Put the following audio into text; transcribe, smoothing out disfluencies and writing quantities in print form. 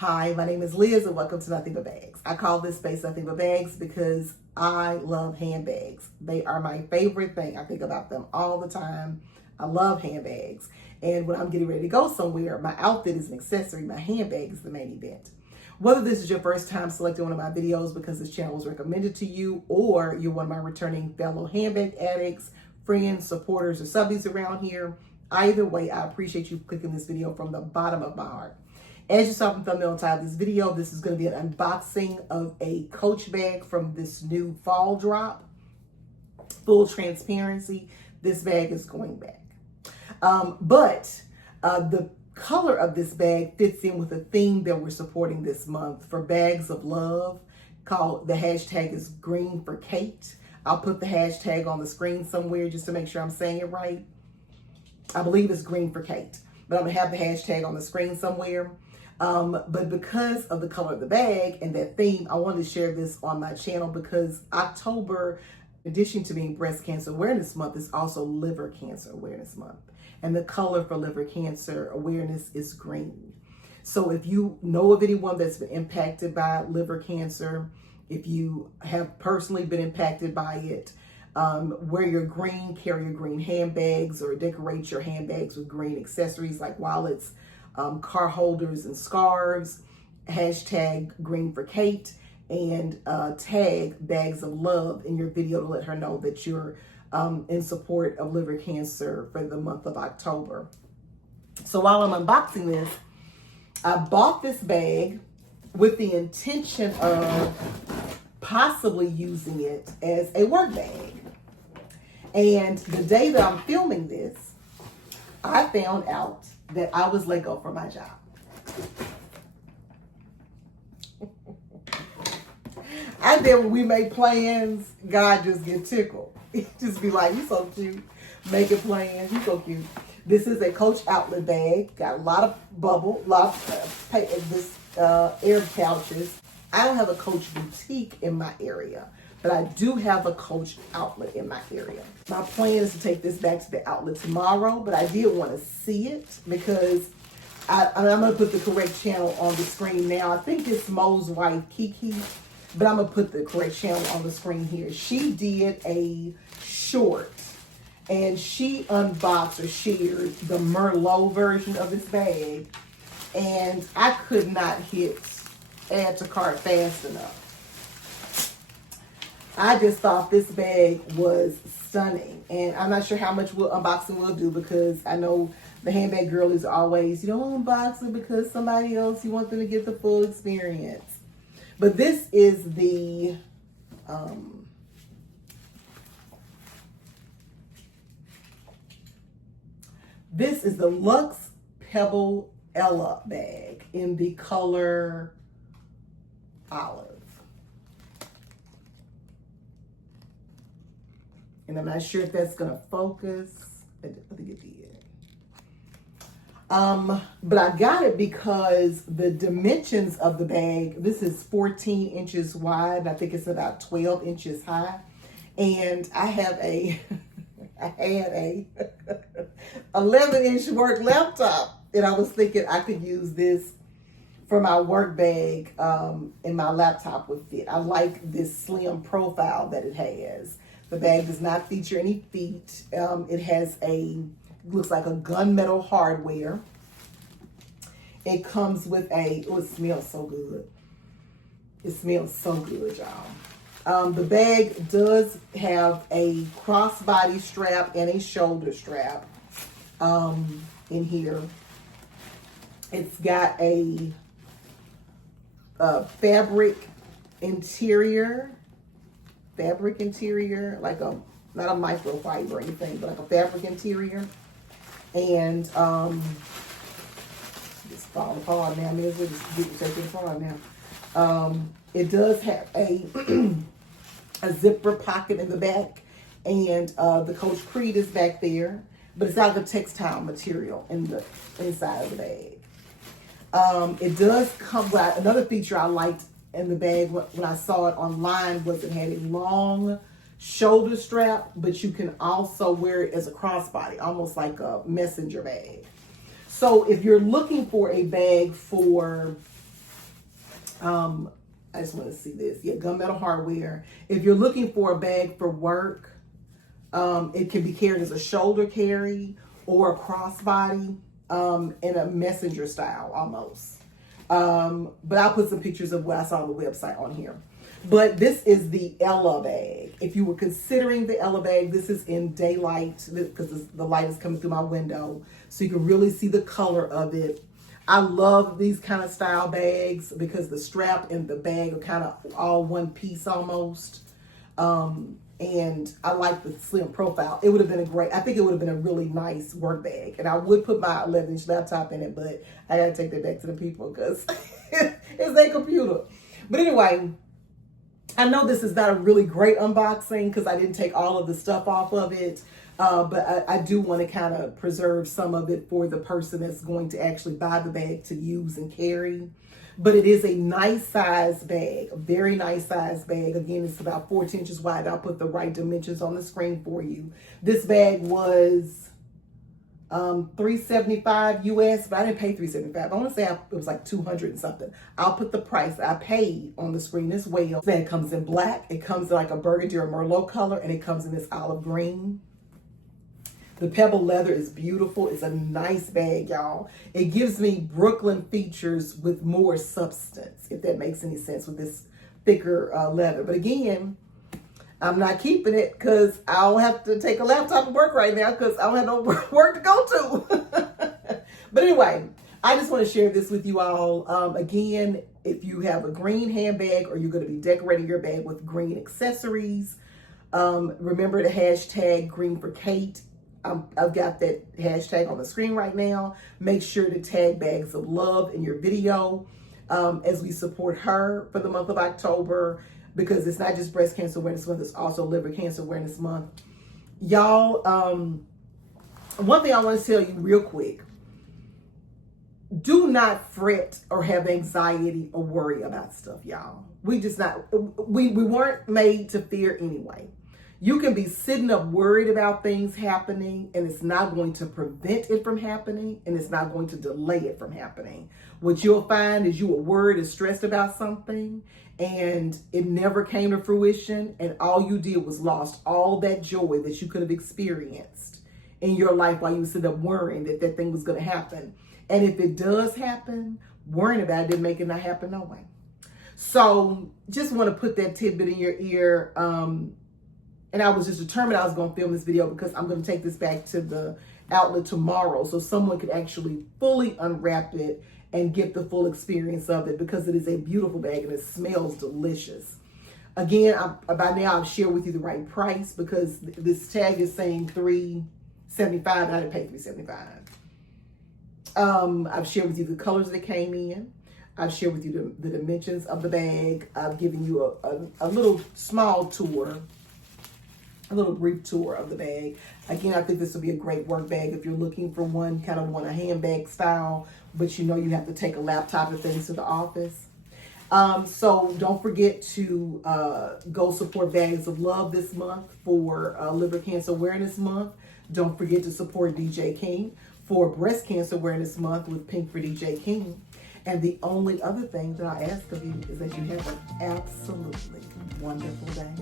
Hi, my name is Liz and welcome to Nothing But Bags. I call this space Nothing But Bags because I love handbags. They are my favorite thing. I think about them all the time. I love handbags. And when I'm getting ready to go somewhere, my outfit is an accessory. My handbag is the main event. Whether this is your first time selecting one of my videos because this channel was recommended to you, or you're one of my returning fellow handbag addicts, friends, supporters, or subbies around here, either way, I appreciate you clicking this video from the bottom of my heart. As you saw from the thumbnail on top of this video, this is going to be an unboxing of a Coach bag from this new fall drop. Full transparency, this bag is going back. But the color of this bag fits in with a theme that we're supporting this month for Bags of Love. The hashtag is greenforkate. I'll put the hashtag on the screen somewhere just to make sure I'm saying it right. I believe it's greenforkate, but I'm going to have the hashtag on the screen somewhere. But because of the color of the bag and that theme, I wanted to share this on my channel because October, in addition to being Breast Cancer Awareness Month, is also Liver Cancer Awareness Month. And the color for liver cancer awareness is green. So if you know of anyone that's been impacted by liver cancer, if you have personally been impacted by it, wear your green, carry your green handbags, or decorate your handbags with green accessories like wallets, car holders, and scarves. Hashtag greenforkate and tag Bags of Love in your video to let her know that you're in support of liver cancer for the month of October. So while I'm unboxing this, I bought this bag with the intention of possibly using it as a work bag. And the day that I'm filming this, I found out that I was let go from my job. I bet when we make plans, God just get tickled. He just be like, "You so cute, making plans. You so cute." This is a Coach outlet bag. Got a lot of bubble, lot of air pouches. I don't have a Coach boutique in my area, but I do have a Coach outlet in my area. My plan is to take this back to the outlet tomorrow, but I did want to see it because I'm going to put the correct channel on the screen now. I think it's Mo's wife, Kiki, but I'm going to put the correct channel on the screen here. She did a short, and she unboxed or shared the Merlot version of this bag, and I could not hit add to cart fast enough. I just thought this bag was stunning, and I'm not sure how much unboxing we'll do because I know the handbag girl is always, you don't unbox it because somebody else, you want them to get the full experience. But this is the Luxe Pebble Ella bag in the color olive. And I'm not sure if that's gonna focus. I think it did. But I got it because the dimensions of the bag, this is 14 inches wide. I think it's about 12 inches high. And I have I had a 11-inch work laptop. And I was thinking I could use this for my work bag, and my laptop would fit. I like this slim profile that it has. The bag does not feature any feet. It has looks like a gunmetal hardware. It comes with oh, it smells so good. It smells so good, y'all. The bag does have a crossbody strap and a shoulder strap in here. It's got a fabric interior, like not a microfiber or anything, but like a fabric interior. And it's falling apart now. It's just taking apart now. It does have a zipper pocket in the back, and the Coach Creed is back there, but it's out of the textile material in the inside of the bag. It does come with another feature I liked in the bag when I saw it online was it had a long shoulder strap, but you can also wear it as a crossbody, almost like a messenger bag. So if you're looking for a bag for I just want to see this. Yeah, gunmetal hardware. If you're looking for a bag for work, it can be carried as a shoulder carry or a crossbody, in a messenger style almost. But I'll put some pictures of what I saw on the website on here. But this is the Ella bag. If you were considering the Ella bag, this is in daylight because the light is coming through my window, so you can really see the color of it. I love these kind of style bags because the strap and the bag are kind of all one piece almost. And I like the slim profile. It would have been I think it would have been a really nice work bag. And I would put my 11-inch laptop in it, but I gotta take that back to the people because it's their computer. But anyway, I know this is not a really great unboxing because I didn't take all of the stuff off of it. But I do want to kind of preserve some of it for the person that's going to actually buy the bag to use and carry. But it is a nice size bag, a very nice size bag. Again, it's about 14 inches wide. I'll put the right dimensions on the screen for you. This bag was $375 US, but I didn't pay $375. I want to say it was like 200 and something. I'll put the price I paid on the screen as well. This bag comes in black. It comes in like a burgundy or merlot color, and it comes in this olive green. The pebble leather is beautiful. It's a nice bag, y'all. It gives me Brooklyn features with more substance, if that makes any sense, with this thicker leather. But again, I'm not keeping it because I don't have to take a laptop to work right now because I don't have no work to go to. But anyway, I just want to share this with you all. Again, if you have a green handbag or you're going to be decorating your bag with green accessories, remember the hashtag greenforkate. I've got that hashtag on the screen right now. Make sure to tag Bags of Love in your video as we support her for the month of October, because it's not just Breast Cancer Awareness Month, it's also Liver Cancer Awareness Month. Y'all, one thing I want to tell you real quick. Do not fret or have anxiety or worry about stuff, y'all. We weren't made to fear anyway. You can be sitting up worried about things happening, and it's not going to prevent it from happening, and it's not going to delay it from happening. What you'll find is you were worried and stressed about something, and it never came to fruition, and all you did was lost all that joy that you could have experienced in your life while you were sitting up worrying that that thing was going to happen. And if it does happen, worrying about it didn't make it not happen no way. So just want to put that tidbit in your ear. And I was just determined I was going to film this video because I'm going to take this back to the outlet tomorrow so someone could actually fully unwrap it and get the full experience of it, because it is a beautiful bag and it smells delicious. Again, by now I've shared with you the right price because this tag is saying $375 and I didn't pay $375. I've shared with you the colors that came in. I've shared with you the dimensions of the bag. I've given you a little small tour, a little brief tour of the bag. Again, I think this will be a great work bag if you're looking for one, kind of want a handbag style, but you know you have to take a laptop and things to the office. So don't forget to go support Bags of Love this month for Liver Cancer Awareness Month. Don't forget to support DJ King for Breast Cancer Awareness Month with Pink for DJ King. And the only other thing that I ask of you is that you have an absolutely wonderful day.